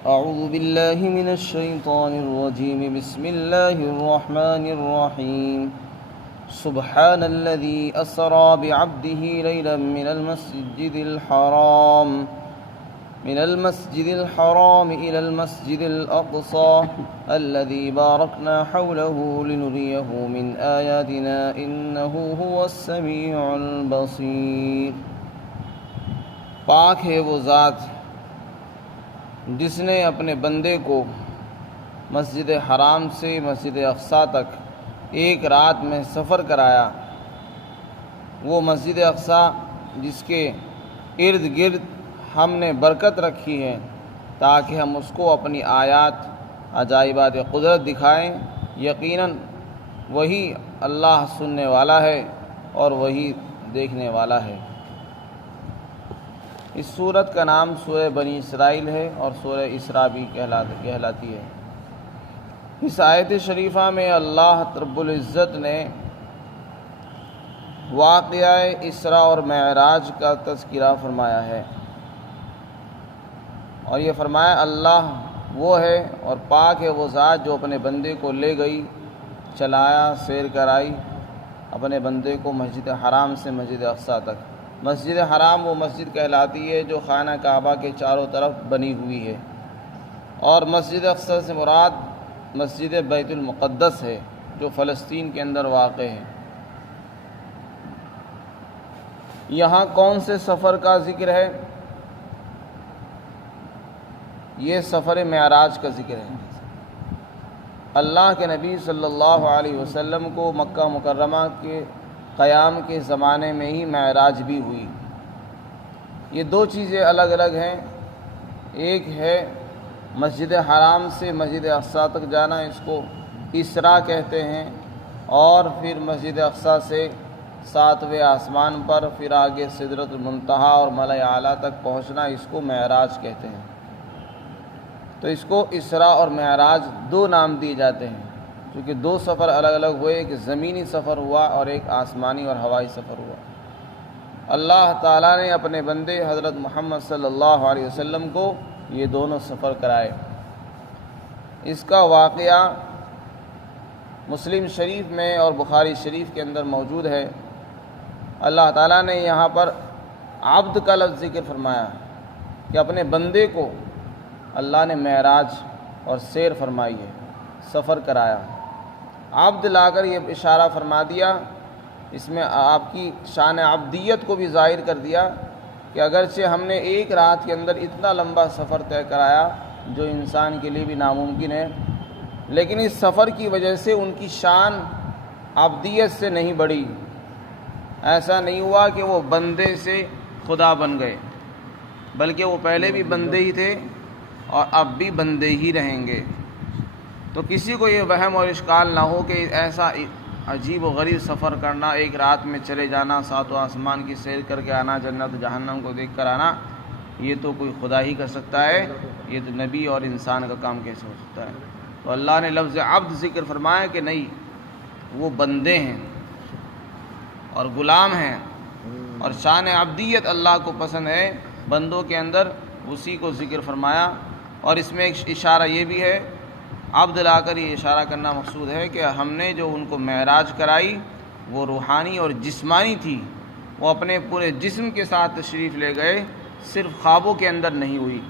أعوذ بالله من الشيطان الرجيم. بسم الله الرحمن الرحيم. سبحان الذي أسرى بعبده ليلا من المسجد الحرام إلى المسجد الأقصى الذي باركنا حوله لنريه من آياتنا إنه هو السميع البصير. پاک ہے وہ ذات جس نے اپنے بندے کو مسجد حرام سے مسجد اقصیٰ تک ایک رات میں سفر کرایا. وہ مسجد اقصیٰ جس کے ارد گرد ہم نے برکت رکھی ہے تاکہ ہم اس کو اپنی آیات عجائبات قدرت دکھائیں. یقیناً وہی اللہ سننے والا ہے اور وہی دیکھنے والا ہے. اس سورت کا نام سورہ بنی اسرائیل ہے اور سورہ اسراء بھی کہلاتی ہے. اس آیت شریفہ میں اللہ رب العزت نے واقعہ اسراء اور معراج کا تذکرہ فرمایا ہے اور یہ فرمایا اللہ وہ ہے اور پاک ہے وہ ذات جو اپنے بندے کو لے گئی، چلایا، سیر کرائی اپنے بندے کو مسجد حرام سے مسجد اقصیٰ تک. مسجد حرام وہ مسجد کہلاتی ہے جو خانہ کعبہ کے چاروں طرف بنی ہوئی ہے، اور مسجد اقصیٰ سے مراد مسجد بیت المقدس ہے جو فلسطین کے اندر واقع ہے. یہاں کون سے سفر کا ذکر ہے؟ یہ سفر معراج کا ذکر ہے. اللہ کے نبی صلی اللہ علیہ وسلم کو مکہ مکرمہ کے قیام کے زمانے میں ہی معراج بھی ہوئی. یہ دو چیزیں الگ الگ ہیں. ایک ہے مسجد حرام سے مسجد اقصیٰ تک جانا، اس کو اسراء کہتے ہیں، اور پھر مسجد اقصیٰ سے 7ویں آسمان پر پھر آگے سدرۃ المنتہا اور ملأ اعلیٰ تک پہنچنا، اس کو معراج کہتے ہیں. تو اس کو اسراء اور معراج دو نام دیے جاتے ہیں کیونکہ دو سفر الگ الگ ہوئے. ایک زمینی سفر ہوا اور ایک آسمانی اور ہوائی سفر ہوا. اللہ تعالیٰ نے اپنے بندے حضرت محمد صلی اللہ علیہ وسلم کو یہ دونوں سفر کرائے. اس کا واقعہ مسلم شریف میں اور بخاری شریف کے اندر موجود ہے. اللہ تعالیٰ نے یہاں پر عبد کا لفظ ذکر فرمایا کہ اپنے بندے کو اللہ نے معراج اور سیر فرمائی ہے، سفر کرایا. عبد لا کر یہ اشارہ فرما دیا، اس میں آپ کی شان عبدیت کو بھی ظاہر کر دیا کہ اگرچہ ہم نے ایک رات کے اندر اتنا لمبا سفر طے کرایا جو انسان کے لیے بھی ناممکن ہے، لیکن اس سفر کی وجہ سے ان کی شان عبدیت سے نہیں بڑھی. ایسا نہیں ہوا کہ وہ بندے سے خدا بن گئے، بلکہ وہ پہلے بھی بندے ہی تھے اور اب بھی بندے ہی رہیں گے. تو کسی کو یہ وہم اور اشکال نہ ہو کہ ایسا عجیب و غریب سفر کرنا، ایک رات میں چلے جانا، 7 آسمان کی سیر کر کے آنا، جنت جہنم کو دیکھ کر آنا، یہ تو کوئی خدا ہی کر سکتا ہے. یہ تو نبی اور انسان کا کام کیسے ہو سکتا ہے؟ تو اللہ نے لفظ عبد ذکر فرمایا کہ نہیں، وہ بندے ہیں اور غلام ہیں، اور شان عبدیت اللہ کو پسند ہے بندوں کے اندر، اسی کو ذکر فرمایا. اور اس میں ایک اشارہ یہ بھی ہے، عبد لا کر یہ اشارہ کرنا مقصود ہے کہ ہم نے جو ان کو معراج کرائی وہ روحانی اور جسمانی تھی. وہ اپنے پورے جسم کے ساتھ تشریف لے گئے، صرف خوابوں کے اندر نہیں ہوئی،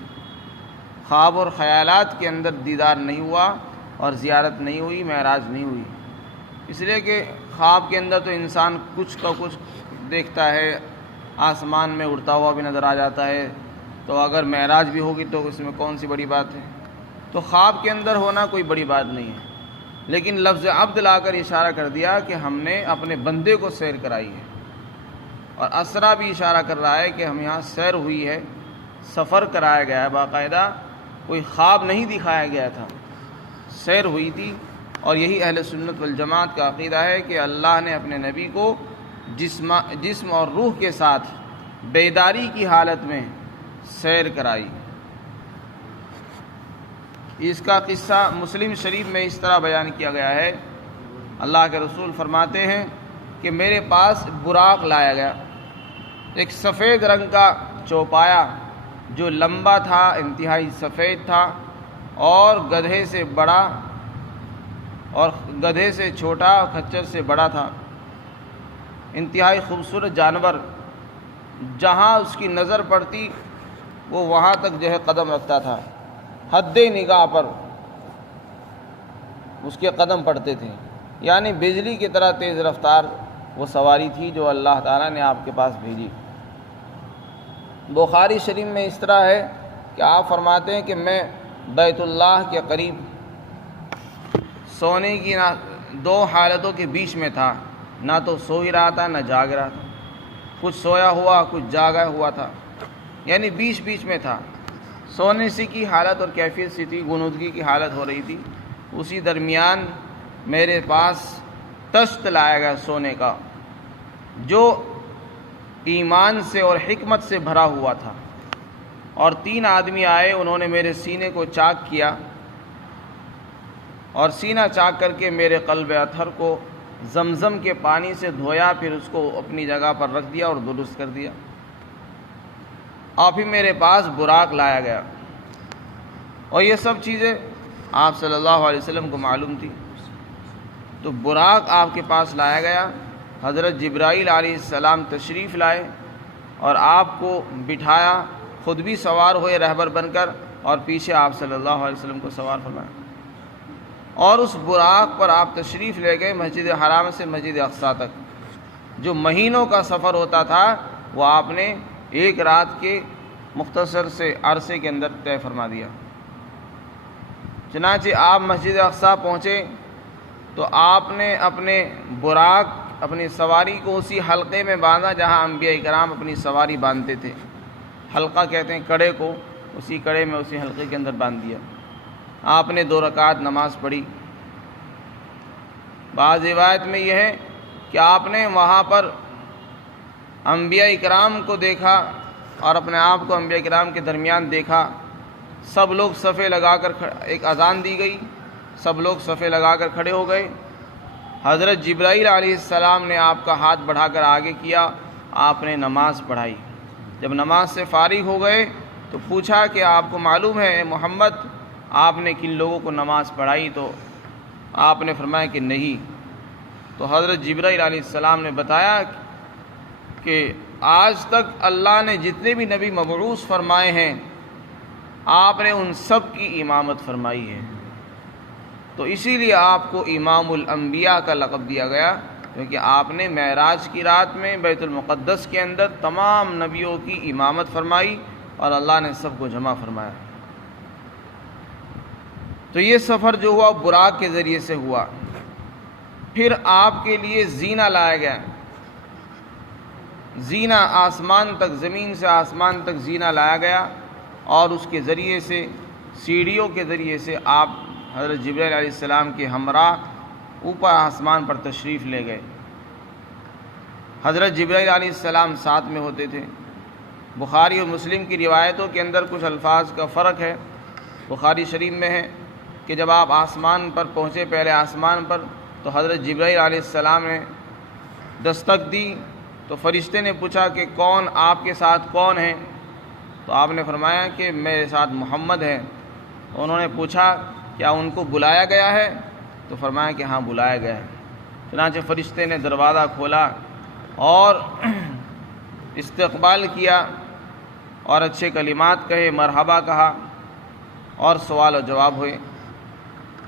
خواب اور خیالات کے اندر دیدار نہیں ہوا اور زیارت نہیں ہوئی، معراج نہیں ہوئی. اس لیے کہ خواب کے اندر تو انسان کچھ کا کچھ دیکھتا ہے، آسمان میں اڑتا ہوا بھی نظر آ جاتا ہے، تو اگر معراج بھی ہوگی تو اس میں کون سی بڑی بات ہے؟ تو خواب کے اندر ہونا کوئی بڑی بات نہیں ہے. لیکن لفظ عبد لا کر اشارہ کر دیا کہ ہم نے اپنے بندے کو سیر کرائی ہے. اور اسرا بھی اشارہ کر رہا ہے کہ ہم یہاں سیر ہوئی ہے، سفر کرایا گیا ہے، باقاعدہ کوئی خواب نہیں دکھایا گیا تھا، سیر ہوئی تھی. اور یہی اہل سنت والجماعت کا عقیدہ ہے کہ اللہ نے اپنے نبی کو جسم اور روح کے ساتھ بیداری کی حالت میں سیر کرائی. اس کا قصہ مسلم شریف میں اس طرح بیان کیا گیا ہے. اللہ کے رسول فرماتے ہیں کہ میرے پاس براق لایا گیا، ایک سفید رنگ کا چوپایا جو لمبا تھا، انتہائی سفید تھا، اور گدھے سے بڑا اور گدھے سے چھوٹا اور خچر سے بڑا تھا۔ انتہائی خوبصورت جانور، جہاں اس کی نظر پڑتی وہ وہاں تک جو ہے قدم رکھتا تھا، حد نگاہ پر اس کے قدم پڑتے تھے، یعنی بجلی کی طرح تیز رفتار وہ سواری تھی جو اللہ تعالیٰ نے آپ کے پاس بھیجی۔ بخاری شریف میں اس طرح ہے کہ آپ فرماتے ہیں کہ میں بیت اللہ کے قریب سونے کی دو حالتوں کے بیچ میں تھا، نہ تو سو ہی رہا تھا نہ جاگ رہا تھا، کچھ سویا ہوا کچھ جاگا ہوا تھا، یعنی بیچ بیچ میں تھا۔ سونے سی کی حالت اور کیفیت سی تھی، غنودگی کی حالت ہو رہی تھی، اسی درمیان میرے پاس تشت لایا گیا سونے کا، جو ایمان سے اور حکمت سے بھرا ہوا تھا، اور 3 آدمی آئے، انہوں نے میرے سینے کو چاک کیا اور سینہ چاک کر کے میرے قلب اطہر کو زمزم کے پانی سے دھویا، پھر اس کو اپنی جگہ پر رکھ دیا اور درست کر دیا، اور پھر میرے پاس براق لایا گیا، اور یہ سب چیزیں آپ صلی اللہ علیہ وسلم کو معلوم تھی۔ تو براق آپ کے پاس لایا گیا، حضرت جبرائیل علیہ السلام تشریف لائے اور آپ کو بٹھایا، خود بھی سوار ہوئے رہبر بن کر، اور پیچھے آپ صلی اللہ علیہ وسلم کو سوار فرمایا، اور اس براق پر آپ تشریف لے گئے مسجد حرام سے مسجد اقصیٰ تک۔ جو مہینوں کا سفر ہوتا تھا وہ آپ نے 1 رات کے مختصر سے عرصے کے اندر طے فرما دیا۔ چنانچہ آپ مسجد اقصیٰ پہنچے تو آپ نے اپنے براق، اپنی سواری کو اسی حلقے میں باندھا جہاں انبیاء کرام اپنی سواری باندھتے تھے، حلقہ کہتے ہیں کڑے کو، اسی کڑے میں اسی حلقے کے اندر باندھ دیا۔ آپ نے 2 رکعت نماز پڑھی۔ بعض روایت میں یہ ہے کہ آپ نے وہاں پر انبیاء کرام کو دیکھا اور اپنے آپ کو انبیاء کرام کے درمیان دیکھا، سب لوگ صفیں لگا کر ایک اذان دی گئی، سب لوگ صفیں لگا کر کھڑے ہو گئے۔ حضرت جبرائیل علیہ السلام نے آپ کا ہاتھ بڑھا کر آگے کیا، آپ نے نماز پڑھائی۔ جب نماز سے فارغ ہو گئے تو پوچھا کہ آپ کو معلوم ہے اے محمد آپ نے کن لوگوں کو نماز پڑھائی؟ تو آپ نے فرمایا کہ نہیں۔ تو حضرت جبرائیل علیہ السلام نے بتایا کہ آج تک اللہ نے جتنے بھی نبی مبعوث فرمائے ہیں آپ نے ان سب کی امامت فرمائی ہے، تو اسی لیے آپ کو امام الانبیاء کا لقب دیا گیا، کیونکہ آپ نے معراج کی رات میں بیت المقدس کے اندر تمام نبیوں کی امامت فرمائی اور اللہ نے سب کو جمع فرمایا۔ تو یہ سفر جو ہوا براق کے ذریعے سے ہوا۔ پھر آپ کے لیے زینہ لایا گیا، زینہ آسمان تک، زمین سے آسمان تک زینہ لایا گیا، اور اس کے ذریعے سے سیڑھیوں کے ذریعے سے آپ حضرت جبرائیل علیہ السلام کے ہمراہ اوپر آسمان پر تشریف لے گئے۔ حضرت جبرائیل علیہ السلام ساتھ میں ہوتے تھے۔ بخاری اور مسلم کی روایتوں کے اندر کچھ الفاظ کا فرق ہے۔ بخاری شریف میں ہے کہ جب آپ آسمان پر پہنچے، پہلے آسمان پر، تو حضرت جبرائیل علیہ السلام نے دستک دی تو فرشتے نے پوچھا کہ کون آپ کے ساتھ کون ہیں؟ تو آپ نے فرمایا کہ میرے ساتھ محمد ہے۔ انہوں نے پوچھا کیا ان کو بلایا گیا ہے؟ تو فرمایا کہ ہاں بلایا گیا ہے۔ چنانچہ فرشتے نے دروازہ کھولا اور استقبال کیا اور اچھے کلمات کہے، مرحبا کہا اور سوال و جواب ہوئے۔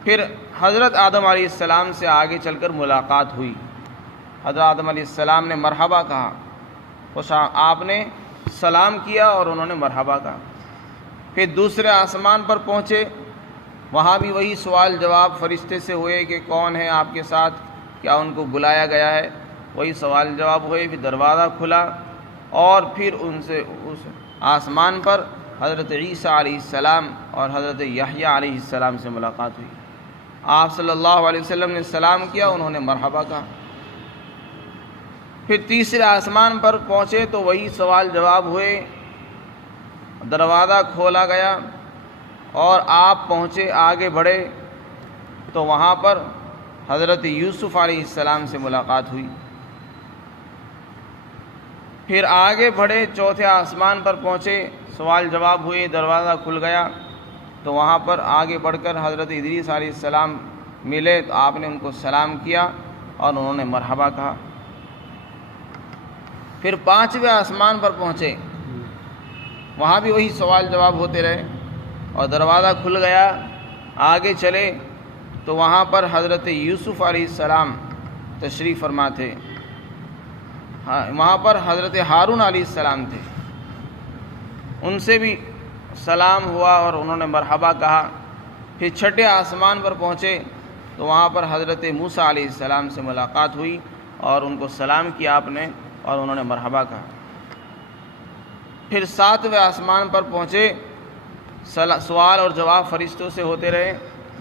پھر حضرت آدم علیہ السلام سے آگے چل کر ملاقات ہوئی۔ حضرت آدم علیہ السلام نے مرحبا کہا، آپ نے سلام کیا اور انہوں نے مرحبا کہا۔ پھر دوسرے آسمان پر پہنچے، وہاں بھی وہی سوال جواب فرشتے سے ہوئے کہ کون ہے آپ کے ساتھ، کیا ان کو بلایا گیا ہے؟ وہی سوال جواب ہوئے۔ پھر دروازہ کھلا اور پھر ان سے اس آسمان پر حضرت عیسیٰ علیہ السلام اور حضرت یحییٰ علیہ السلام سے ملاقات ہوئی۔ آپ صلی اللہ علیہ وسلم نے سلام کیا، انہوں نے مرحبا کہا۔ پھر تیسرے آسمان پر پہنچے تو وہی سوال جواب ہوئے، دروازہ کھولا گیا اور آپ پہنچے، آگے بڑھے تو وہاں پر حضرت یوسف علیہ السلام سے ملاقات ہوئی۔ پھر آگے بڑھے، چوتھے آسمان پر پہنچے، سوال جواب ہوئے، دروازہ کھل گیا، تو وہاں پر آگے بڑھ کر حضرت ادریس علیہ السلام ملے، تو آپ نے ان کو سلام کیا اور انہوں نے مرحبا کہا۔ پھر پانچویں آسمان پر پہنچے، وہاں بھی وہی سوال جواب ہوتے رہے، اور دروازہ کھل گیا، آگے چلے تو وہاں پر حضرت یوسف علیہ السلام تشریف فرما تھے، وہاں پر حضرت ہارون علیہ السلام تھے، ان سے بھی سلام ہوا اور انہوں نے مرحبا کہا۔ پھر چھٹے آسمان پر پہنچے تو وہاں پر حضرت موسیٰ علیہ السلام سے ملاقات ہوئی اور ان کو سلام کیا آپ نے اور انہوں نے مرحبا کہا۔ پھر ساتویں آسمان پر پہنچے، سوال اور جواب فرشتوں سے ہوتے رہے،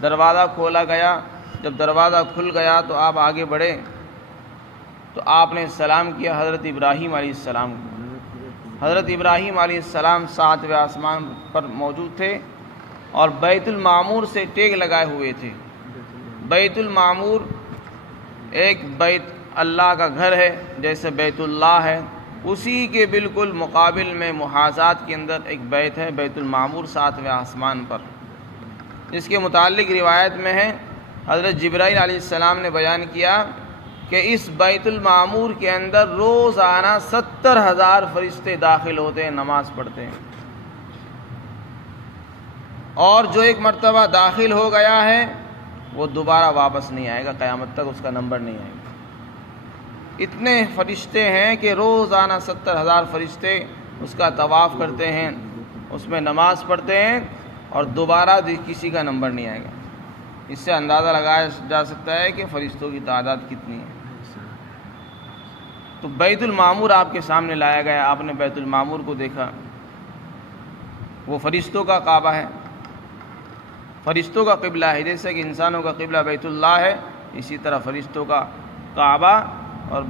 دروازہ کھولا گیا، جب دروازہ کھل گیا تو آپ آگے بڑھے تو آپ نے سلام کیا حضرت ابراہیم علیہ السلام کو۔ حضرت ابراہیم علیہ السلام ساتویں آسمان پر موجود تھے اور بیت المعمور سے ٹیک لگائے ہوئے تھے۔ بیت المعمور ایک بیت اللہ کا گھر ہے، جیسے بیت اللہ ہے، اسی کے بالکل مقابل میں محاذات کے اندر ایک بیت ہے، بیت المعمور، ساتویں آسمان پر۔ اس کے متعلق روایت میں ہے، حضرت جبرائیل علیہ السلام نے بیان کیا کہ اس بیت المعمور کے اندر روزانہ 70,000 فرشتے داخل ہوتے ہیں، نماز پڑھتے ہیں، اور جو ایک مرتبہ داخل ہو گیا ہے وہ دوبارہ واپس نہیں آئے گا، قیامت تک اس کا نمبر نہیں آئے گا۔ اتنے فرشتے ہیں کہ روزانہ 70,000 فرشتے اس کا طواف کرتے ہیں، اس میں نماز پڑھتے ہیں، اور دوبارہ کسی کا نمبر نہیں آئے گا۔ اس سے اندازہ لگایا جا سکتا ہے کہ فرشتوں کی تعداد کتنی ہے۔ تو بیت المعمور آپ کے سامنے لایا گیا، آپ نے بیت المعمور کو دیکھا، وہ فرشتوں کا کعبہ ہے، فرشتوں کا قبلہ ہے، جیسے کہ انسانوں کا قبلہ بیت اللہ ہے، اسی طرح فرشتوں کا کعبہ اور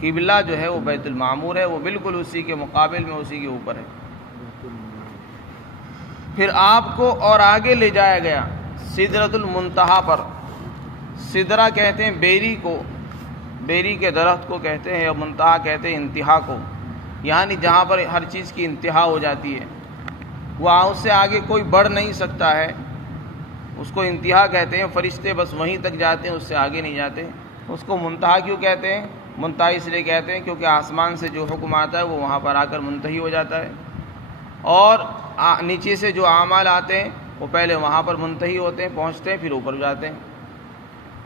قبلہ جو ہے وہ بیت المعمور ہے، وہ بالکل اسی کے مقابل میں، اسی کے اوپر ہے۔ پھر آپ کو اور آگے لے جایا گیا سدرۃ المنتہا پر۔ سدرہ کہتے ہیں بیری کو، بیری کے درخت کو کہتے ہیں، اور منتہا کہتے ہیں انتہا کو، یعنی جہاں پر ہر چیز کی انتہا ہو جاتی ہے، وہاں اس سے آگے کوئی بڑھ نہیں سکتا ہے، اس کو انتہا کہتے ہیں۔ فرشتے بس وہیں تک جاتے ہیں، اس سے آگے نہیں جاتے۔ اس کو منتہا کیوں کہتے ہیں؟ منتہا اس لیے کہتے ہیں کیونکہ آسمان سے جو حکم آتا ہے وہ وہاں پر آ کر منتہی ہو جاتا ہے، اور نیچے سے جو اعمال آتے ہیں وہ پہلے وہاں پر منتہی ہوتے ہیں، پہنچتے ہیں، پھر اوپر جاتے ہیں۔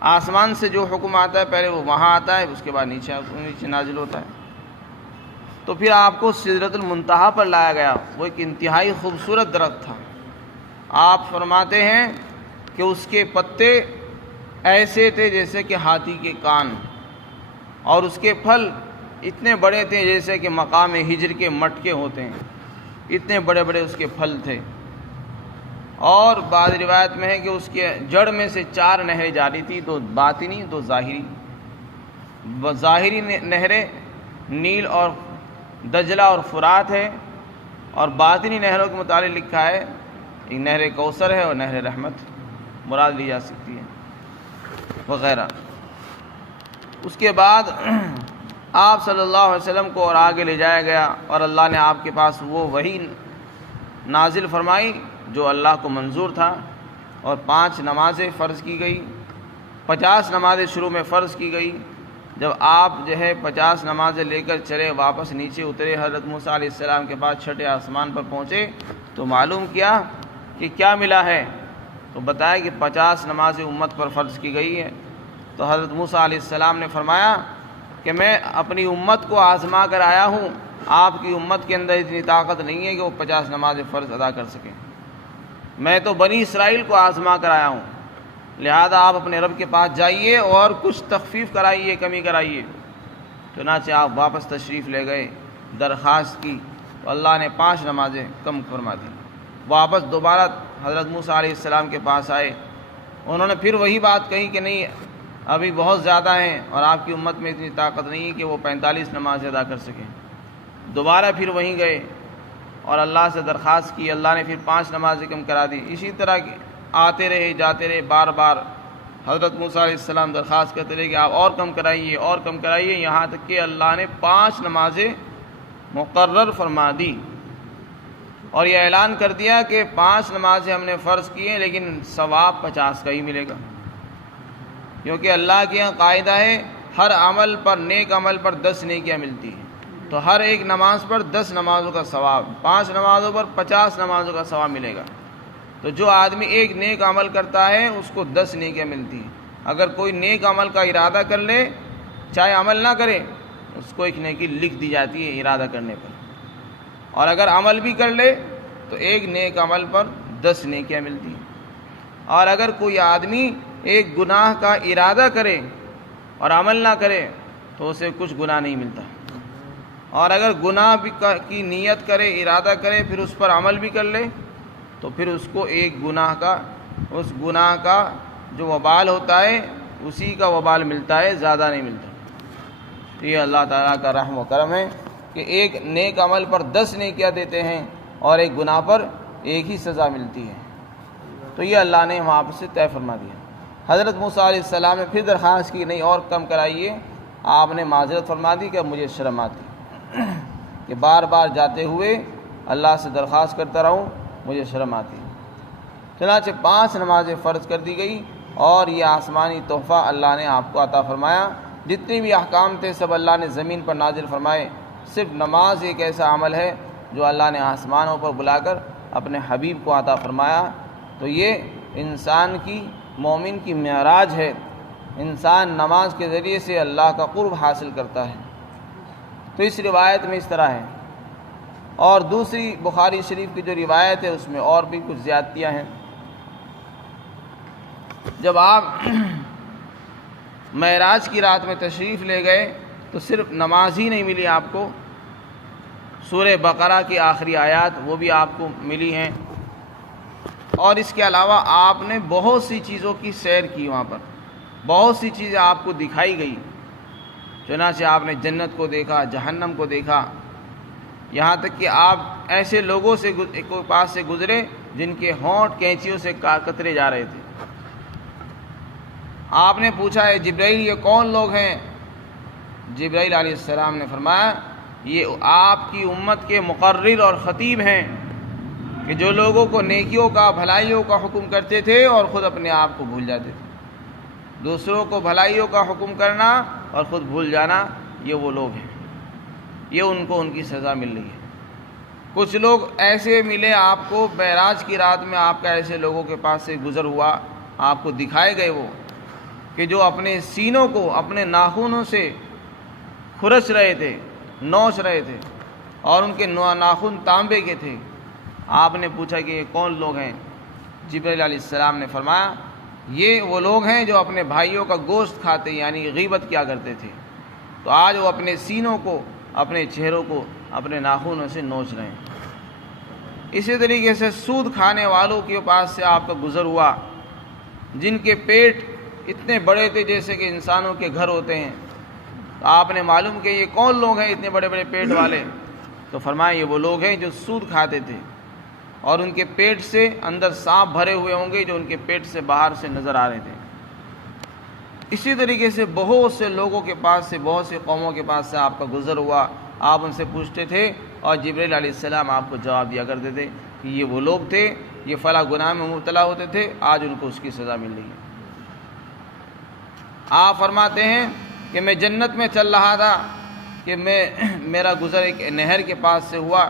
آسمان سے جو حکم آتا ہے پہلے وہ وہاں آتا ہے، اس کے بعد نیچے نازل ہوتا ہے۔ تو پھر آپ کو سدرۃ المنتہا پر لایا گیا، وہ ایک انتہائی خوبصورت درخت تھا۔ آپ فرماتے ہیں کہ اس کے پتے ایسے تھے جیسے کہ ہاتھی کے کان، اور اس کے پھل اتنے بڑے تھے جیسے کہ مقام ہجر کے مٹکے ہوتے ہیں، اتنے بڑے بڑے اس کے پھل تھے۔ اور بعض روایت میں ہے کہ اس کے جڑ میں سے 4 نہریں جاری تھی، 2 باطنی 2 ظاہری۔ ظاہری نہریں نیل اور دجلہ اور فرات ہے، اور باطنی نہروں کے متعلق لکھا ہے ایک نہر کوثر ہے اور نہر رحمت مراد لی جا سکتی ہے وغیرہ۔ اس کے بعد آپ صلی اللہ علیہ وسلم کو اور آگے لے جایا گیا، اور اللہ نے آپ کے پاس وہ وحی نازل فرمائی جو اللہ کو منظور تھا، اور 5 نمازیں فرض کی گئی، 50 نمازیں شروع میں فرض کی گئی۔ جب آپ جو ہے 50 نمازیں لے کر چلے، واپس نیچے اترے، حضرت موسیٰ علیہ السلام کے پاس چھٹے آسمان پر پہنچے تو معلوم کیا کہ کیا ملا ہے، تو بتایا کہ 50 نمازیں امت پر فرض کی گئی ہے۔ تو حضرت موسیٰ علیہ السلام نے فرمایا کہ میں اپنی امت کو آزما کر آیا ہوں، آپ کی امت کے اندر اتنی طاقت نہیں ہے کہ وہ 50 نمازیں فرض ادا کر سکیں، میں تو بنی اسرائیل کو آزما کر آیا ہوں، لہذا آپ اپنے رب کے پاس جائیے اور کچھ تخفیف کرائیے، کمی کرائیے۔ چنانچہ آپ واپس تشریف لے گئے، درخواست کی تو اللہ نے 5 نمازیں کم فرما دی۔ واپس دوبارہ حضرت موسیٰ علیہ السلام کے پاس آئے، انہوں نے پھر وہی بات کہی کہ نہیں، ابھی بہت زیادہ ہیں اور آپ کی امت میں اتنی طاقت نہیں ہے کہ وہ 45 نمازیں ادا کر سکیں۔ دوبارہ پھر وہیں گئے اور اللہ سے درخواست کی، اللہ نے پھر 5 نمازیں کم کرا دی۔ اسی طرح آتے رہے جاتے رہے، بار بار حضرت موسیٰ علیہ السلام درخواست کرتے رہے کہ آپ اور کم کرائیے اور کم کرائیے، یہاں تک کہ اللہ نے 5 نمازیں مقرر فرما دی، اور یہ اعلان کر دیا کہ 5 نمازیں ہم نے فرض کی ہیں لیکن ثواب 50 کا ہی ملے گا، کیونکہ اللہ کے یہاں قاعدہ ہے ہر عمل پر، نیک عمل پر 10 نیکیاں ملتی ہیں، تو ہر ایک نماز پر 10 نمازوں کا ثواب، 5 نمازوں پر 50 نمازوں کا ثواب ملے گا۔ تو جو آدمی ایک نیک عمل کرتا ہے اس کو 10 نیکیاں ملتی ہیں۔ اگر کوئی نیک عمل کا ارادہ کر لے، چاہے عمل نہ کرے، اس کو ایک نیکی لکھ دی جاتی ہے ارادہ کرنے پر، اور اگر عمل بھی کر لے تو ایک نیک عمل پر 10 نیکیاں ملتی ہیں۔ اور اگر کوئی آدمی ایک گناہ کا ارادہ کرے اور عمل نہ کرے تو اسے کچھ گناہ نہیں ملتا، اور اگر گناہ بھی کی نیت کرے، ارادہ کرے، پھر اس پر عمل بھی کر لے تو پھر اس کو ایک گناہ کا، اس گناہ کا جو وبال ہوتا ہے اسی کا وبال ملتا ہے، زیادہ نہیں ملتا۔ یہ اللہ تعالیٰ کا رحم و کرم ہے کہ ایک نیک عمل پر 10 نیکیاں دیتے ہیں اور ایک گناہ پر ایک ہی سزا ملتی ہے۔ تو یہ اللہ نے وہاں سے طے فرما دیا۔ حضرت موسیٰ علیہ السلام نے پھر درخواست کی، نہیں اور کم کرائیے۔ آپ نے معذرت فرما دی کہ مجھے شرم آتی کہ بار بار جاتے ہوئے اللہ سے درخواست کرتا رہوں، مجھے شرم آتی۔ چنانچہ 5 نمازیں فرض کر دی گئی، اور یہ آسمانی تحفہ اللہ نے آپ کو عطا فرمایا۔ جتنے بھی احکام تھے سب اللہ نے زمین پر نازل فرمائے، صرف نماز ایک ایسا عمل ہے جو اللہ نے آسمانوں پر بلا کر اپنے حبیب کو عطا فرمایا۔ تو یہ انسان کی، مومن کی معراج ہے۔ انسان نماز کے ذریعے سے اللہ کا قرب حاصل کرتا ہے۔ تو اس روایت میں اس طرح ہے، اور دوسری بخاری شریف کی جو روایت ہے اس میں اور بھی کچھ زیادتیاں ہیں۔ جب آپ معراج کی رات میں تشریف لے گئے تو صرف نماز ہی نہیں ملی آپ کو، سورہ بقرہ کی آخری آیات وہ بھی آپ کو ملی ہیں، اور اس کے علاوہ آپ نے بہت سی چیزوں کی سیر کی، وہاں پر بہت سی چیزیں آپ کو دکھائی گئی۔ چنانچہ آپ نے جنت کو دیکھا، جہنم کو دیکھا، یہاں تک کہ آپ ایسے لوگوں سے پاس سے گزرے جن کے ہونٹ کینچیوں سے قطرے جا رہے تھے۔ آپ نے پوچھا، اے جبرائیل یہ کون لوگ ہیں؟ جبرائیل علیہ السلام نے فرمایا یہ آپ کی امت کے مقرر اور خطیب ہیں، کہ جو لوگوں کو نیکیوں کا، بھلائیوں کا حکم کرتے تھے اور خود اپنے آپ کو بھول جاتے تھے۔ دوسروں کو بھلائیوں کا حکم کرنا اور خود بھول جانا، یہ وہ لوگ ہیں، یہ ان کو ان کی سزا مل رہی ہے۔ کچھ لوگ ایسے ملے آپ کو معراج کی رات میں، آپ کا ایسے لوگوں کے پاس سے گزر ہوا، آپ کو دکھائے گئے وہ کہ جو اپنے سینوں کو اپنے ناخنوں سے کھرچ رہے تھے، نوچ رہے تھے، اور ان کے ناخن تانبے کے تھے۔ آپ نے پوچھا کہ یہ کون لوگ ہیں؟ جبرائیل علیہ السلام نے فرمایا یہ وہ لوگ ہیں جو اپنے بھائیوں کا گوشت کھاتے، یعنی غیبت کیا کرتے تھے، تو آج وہ اپنے سینوں کو، اپنے چہروں کو اپنے ناخنوں سے نوچ رہے ہیں۔ اسی طریقے سے سود کھانے والوں کے پاس سے آپ کا گزر ہوا، جن کے پیٹ اتنے بڑے تھے جیسے کہ انسانوں کے گھر ہوتے ہیں۔ تو آپ نے معلوم کہ یہ کون لوگ ہیں اتنے بڑے بڑے پیٹ والے؟ تو فرمایا یہ وہ لوگ ہیں جو سود کھاتے تھے، اور ان کے پیٹ سے اندر سانپ بھرے ہوئے ہوں گے جو ان کے پیٹ سے باہر سے نظر آ رہے تھے۔ اسی طریقے سے بہت سے لوگوں کے پاس سے، بہت سے قوموں کے پاس سے آپ کا گزر ہوا، آپ ان سے پوچھتے تھے اور جبرائیل علیہ السلام آپ کو جواب دیا کرتے تھے کہ یہ وہ لوگ تھے، یہ فلاں گناہ میں مبتلا ہوتے تھے، آج ان کو اس کی سزا مل رہی ہے۔ آپ فرماتے ہیں کہ میں جنت میں چل رہا تھا کہ میرا گزر ایک نہر کے پاس سے ہوا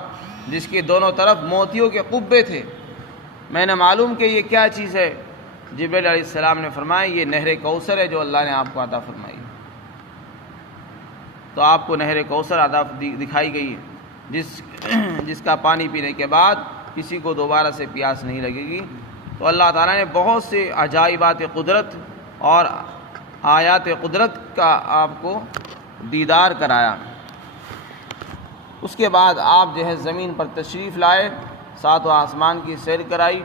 جس کے دونوں طرف موتیوں کے قبے تھے۔ میں نے معلوم کہ یہ کیا چیز ہے؟ جبرائیل علیہ السلام نے فرمایا یہ نہر کوثر ہے جو اللہ نے آپ کو عطا فرمائی۔ تو آپ کو نہر کوثر عطا دکھائی گئی ہے، جس کا پانی پینے کے بعد کسی کو دوبارہ سے پیاس نہیں لگے گی۔ تو اللہ تعالیٰ نے بہت سے عجائبات قدرت اور آیات قدرت کا آپ کو دیدار کرایا۔ اس کے بعد آپ جو ہے زمین پر تشریف لائے، 7 آسمان کی سیر کرائی،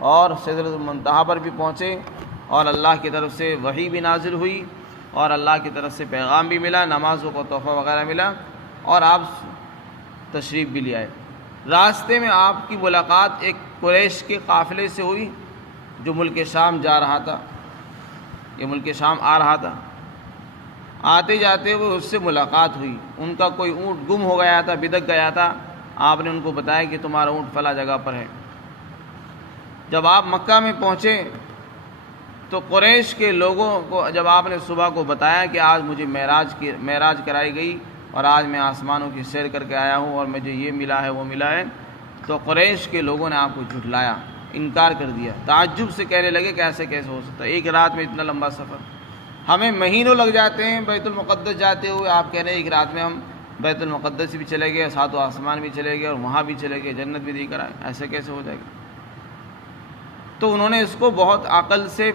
اور سدرۃ المنتہا پر بھی پہنچے، اور اللہ کی طرف سے وحی بھی نازل ہوئی، اور اللہ کی طرف سے پیغام بھی ملا، نمازوں کو تحفہ وغیرہ ملا، اور آپ تشریف بھی لے آئے۔ راستے میں آپ کی ملاقات ایک قریش کے قافلے سے ہوئی جو ملک شام جا رہا تھا، یہ ملک شام آ رہا تھا۔ آتے جاتے ہوئے اس سے ملاقات ہوئی، ان کا کوئی اونٹ گم ہو گیا تھا، بدک گیا تھا، آپ نے ان کو بتایا کہ تمہارا اونٹ فلاں جگہ پر ہے۔ جب آپ مکہ میں پہنچے تو قریش کے لوگوں کو جب آپ نے صبح کو بتایا کہ آج مجھے معراج کرائی گئی اور آج میں آسمانوں کی سیر کر کے آیا ہوں اور مجھے یہ ملا ہے وہ ملا ہے، تو قریش کے لوگوں نے آپ کو جھٹلایا، انکار کر دیا، تعجب سے کہنے لگے کہ ایسے کیسے ہو سکتا ہے، ایک رات میں اتنا لمبا سفر، ہمیں مہینوں لگ جاتے ہیں بیت المقدس جاتے ہوئے، آپ کہہ رہے ہیں ایک رات میں ہم بیت المقدس بھی چلے گئے، ساتوں آسمان بھی چلے گئے اور وہاں بھی چلے گئے، جنت بھی دیکھ کر آئے، ایسے کیسے ہو جائے گا؟ تو انہوں نے اس کو بہت عقل سے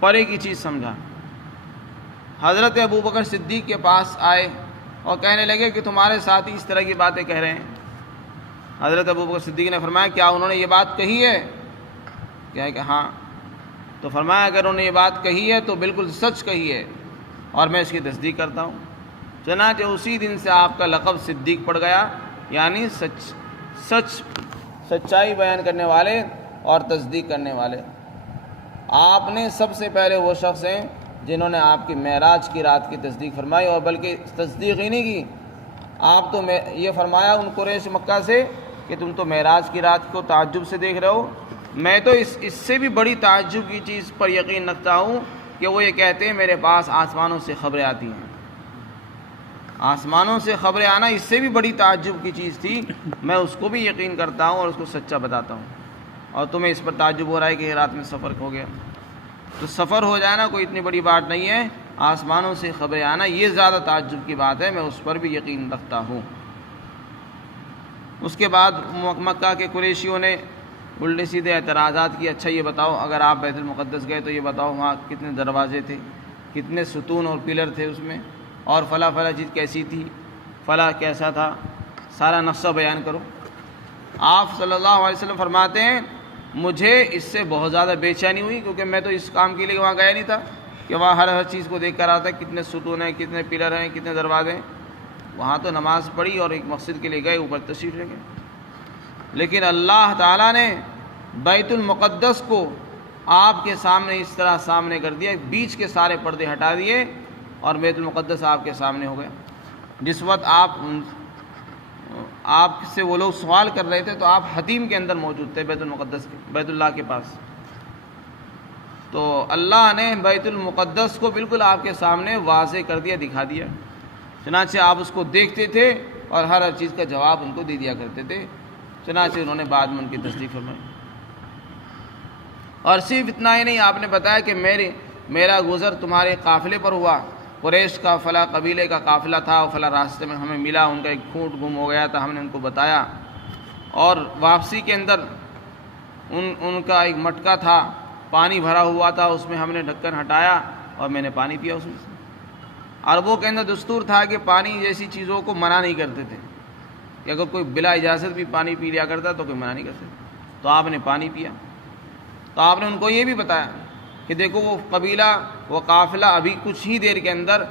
پرے کی چیز سمجھا۔ حضرت ابوبکر صدیق کے پاس آئے اور کہنے لگے کہ تمہارے ساتھی اس طرح کی باتیں کہہ رہے ہیں۔ حضرت ابوبکر صدیق نے فرمایا کیا انہوں نے یہ بات کہی ہے؟ کہا کہ ہاں۔ تو فرمایا اگر انہوں نے یہ بات کہی ہے تو بالکل سچ کہی ہے اور میں اس کی تصدیق کرتا ہوں۔ چنانچہ اسی دن سے آپ کا لقب صدیق پڑ گیا، یعنی سچائی بیان کرنے والے اور تصدیق کرنے والے۔ آپ نے سب سے پہلے وہ شخص ہیں جنہوں نے آپ کی معراج کی رات کی تصدیق فرمائی، اور بلکہ تصدیق ہی نہیں کی، آپ تو یہ فرمایا ان قریش مکہ سے کہ تم تو معراج کی رات کو تعجب سے دیکھ رہے ہو، میں تو اس سے بھی بڑی تعجب کی چیز پر یقین رکھتا ہوں کہ وہ یہ کہتے ہیں میرے پاس آسمانوں سے خبریں آتی ہیں۔ آسمانوں سے خبریں آنا اس سے بھی بڑی تعجب کی چیز تھی، میں اس کو بھی یقین کرتا ہوں اور اس کو سچا بتاتا ہوں، اور تمہیں اس پر تعجب ہو رہا ہے کہ رات میں سفر ہو گیا۔ تو سفر ہو جانا کوئی اتنی بڑی بات نہیں ہے، آسمانوں سے خبریں آنا یہ زیادہ تعجب کی بات ہے، میں اس پر بھی یقین رکھتا ہوں۔ اس کے بعد مکہ کے قریشیوں نے الٹے سیدھے اعتراضات کی، اچھا یہ بتاؤ اگر آپ بیت المقدس گئے تو یہ بتاؤ وہاں کتنے دروازے تھے، کتنے ستون اور پلر تھے اس میں، اور فلاں چیز کیسی تھی، فلاں کیسا تھا، سارا نقشہ بیان کرو۔ آپ صلی اللہ علیہ وسلم فرماتے ہیں مجھے اس سے بہت زیادہ بے چینی ہوئی، کیونکہ میں تو اس کام کے لیے وہاں گیا نہیں تھا کہ وہاں ہر چیز کو دیکھ کر آتا ہے، کتنے ستون ہیں، کتنے پلر ہیں، کتنے دروازے ہیں، وہاں تو نماز پڑھی اور ایک مقصد کے لیے گئے، اوپر تشریف لے گئے۔ لیکن اللہ تعالیٰ نے بیت المقدس کو آپ کے سامنے اس طرح سامنے کر دیا، بیچ کے سارے پردے ہٹا دیے اور بیت المقدس آپ کے سامنے ہو گیا۔ جس وقت آپ سے وہ لوگ سوال کر رہے تھے تو آپ حتیم کے اندر موجود تھے، بیت المقدس کے، بیت اللہ کے پاس۔ تو اللہ نے بیت المقدس کو بالکل آپ کے سامنے واضح کر دیا، دکھا دیا، چنانچہ آپ اس کو دیکھتے تھے اور ہر چیز کا جواب ان کو دے دیا کرتے تھے۔ چنانچہ انہوں نے بعد میں ان کی تصدیق فرمائی۔ اور صرف اتنا ہی نہیں، آپ نے بتایا کہ میرا گزر تمہارے قافلے پر ہوا، قریش کا فلاں قبیلے کا قافلہ تھا اور فلاں راستے میں ہمیں ملا، ان کا ایک اونٹ گم ہو گیا تھا، ہم نے ان کو بتایا، اور واپسی کے اندر ان کا ایک مٹکا تھا، پانی بھرا ہوا تھا، اس میں ہم نے ڈھکن ہٹایا اور میں نے پانی پیا اس میں سے۔ عربوں کے اندر دستور تھا کہ پانی جیسی چیزوں کو منع نہیں کرتے تھے، کہ اگر کوئی بلا اجازت بھی پانی پی لیا کرتا تو کوئی منع نہیں کرتے، تو آپ نے پانی پیا۔ تو آپ نے ان کو یہ بھی بتایا کہ دیکھو وہ قبیلہ، وہ قافلہ ابھی کچھ ہی دیر کے اندر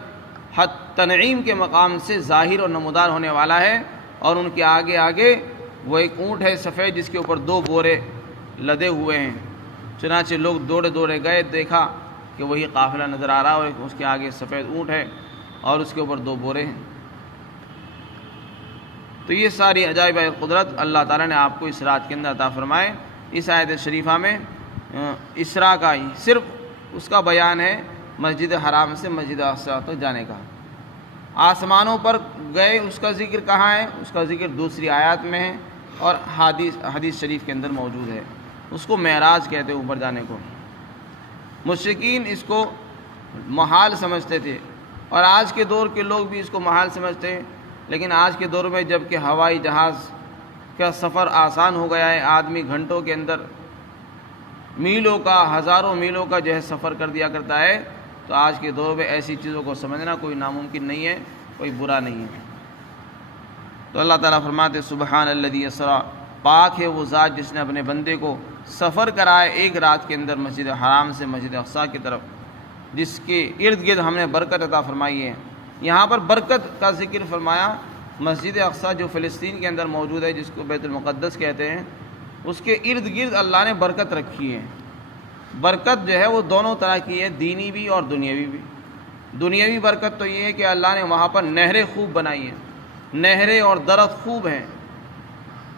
حد تنعیم کے مقام سے ظاہر اور نمودار ہونے والا ہے، اور ان کے آگے وہ ایک اونٹ ہے سفید جس کے اوپر 2 بورے لدے ہوئے ہیں۔ چنانچہ لوگ دوڑے گئے، دیکھا کہ وہی قافلہ نظر آ رہا اور اس کے آگے سفید اونٹ ہے اور اس کے اوپر 2 بورے ہیں۔ تو یہ ساری عجائب قدرت اللہ تعالیٰ نے آپ کو اس رات کے اندر عطا فرمائے۔ اس آیت شریفہ میں اسراء کا ہی صرف اس کا بیان ہے، مسجد حرام سے مسجد اقصی تک جانے کا۔ آسمانوں پر گئے اس کا ذکر کہاں ہے؟ اس کا ذکر دوسری آیات میں ہے اور حدیث شریف کے اندر موجود ہے، اس کو معراج کہتے ہیں، اوپر جانے کو۔ مشرکین اس کو محال سمجھتے تھے اور آج کے دور کے لوگ بھی اس کو محال سمجھتے ہیں، لیکن آج کے دور میں جب کہ ہوائی جہاز کا سفر آسان ہو گیا ہے، آدمی گھنٹوں کے اندر میلوں کا، ہزاروں میلوں کا جو ہے سفر کر دیا کرتا ہے، تو آج کے دور میں ایسی چیزوں کو سمجھنا کوئی ناممکن نہیں ہے، کوئی برا نہیں ہے۔ تو اللہ تعالیٰ فرماتے سبحان الذی اسریٰ، پاک ہے وہ ذات جس نے اپنے بندے کو سفر کرائے ایک رات کے اندر مسجد حرام سے مسجد اقصی کی طرف، جس کے ارد گرد ہم نے برکت عطا فرمائی ہے۔ یہاں پر برکت کا ذکر فرمایا، مسجد اقصی جو فلسطین کے اندر موجود ہے، جس کو بیت المقدس کہتے ہیں، اس کے ارد گرد اللہ نے برکت رکھی ہے۔ برکت جو ہے وہ دونوں طرح کی ہے، دینی بھی اور دنیاوی بھی۔ دنیاوی برکت تو یہ ہے کہ اللہ نے وہاں پر نہریں خوب بنائی ہیں، نہریں اور درخت خوب ہیں،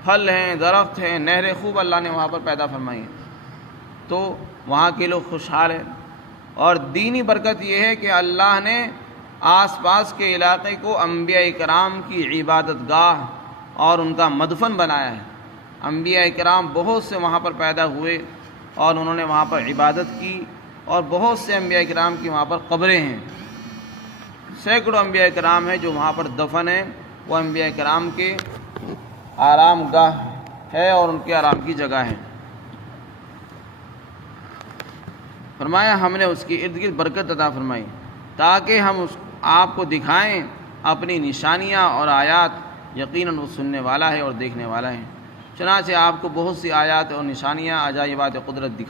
پھل ہیں، درخت ہیں، نہریں خوب اللہ نے وہاں پر پیدا فرمائی ہیں، تو وہاں کے لوگ خوشحال ہیں۔ اور دینی برکت یہ ہے کہ اللہ نے آس پاس کے علاقے کو انبیاء کرام کی عبادت گاہ اور ان کا مدفن بنایا ہے۔ انبیاء کرام بہت سے وہاں پر پیدا ہوئے اور انہوں نے وہاں پر عبادت کی، اور بہت سے انبیاء کرام کی وہاں پر قبریں ہیں، سینکڑوں انبیاء کرام ہیں جو وہاں پر دفن ہیں، وہ انبیاء کرام کے آرام گاہ ہے اور ان کے آرام کی جگہ ہے۔ فرمایا ہم نے اس کے ارد گرد برکت عطا فرمائی تاکہ ہم آپ کو دکھائیں اپنی نشانیاں اور آیات، یقیناً وہ سننے والا ہے اور دیکھنے والا ہے۔ چنانچہ آپ کو بہت سی آیات اور نشانیاں، عجائبات قدرت دکھائیں۔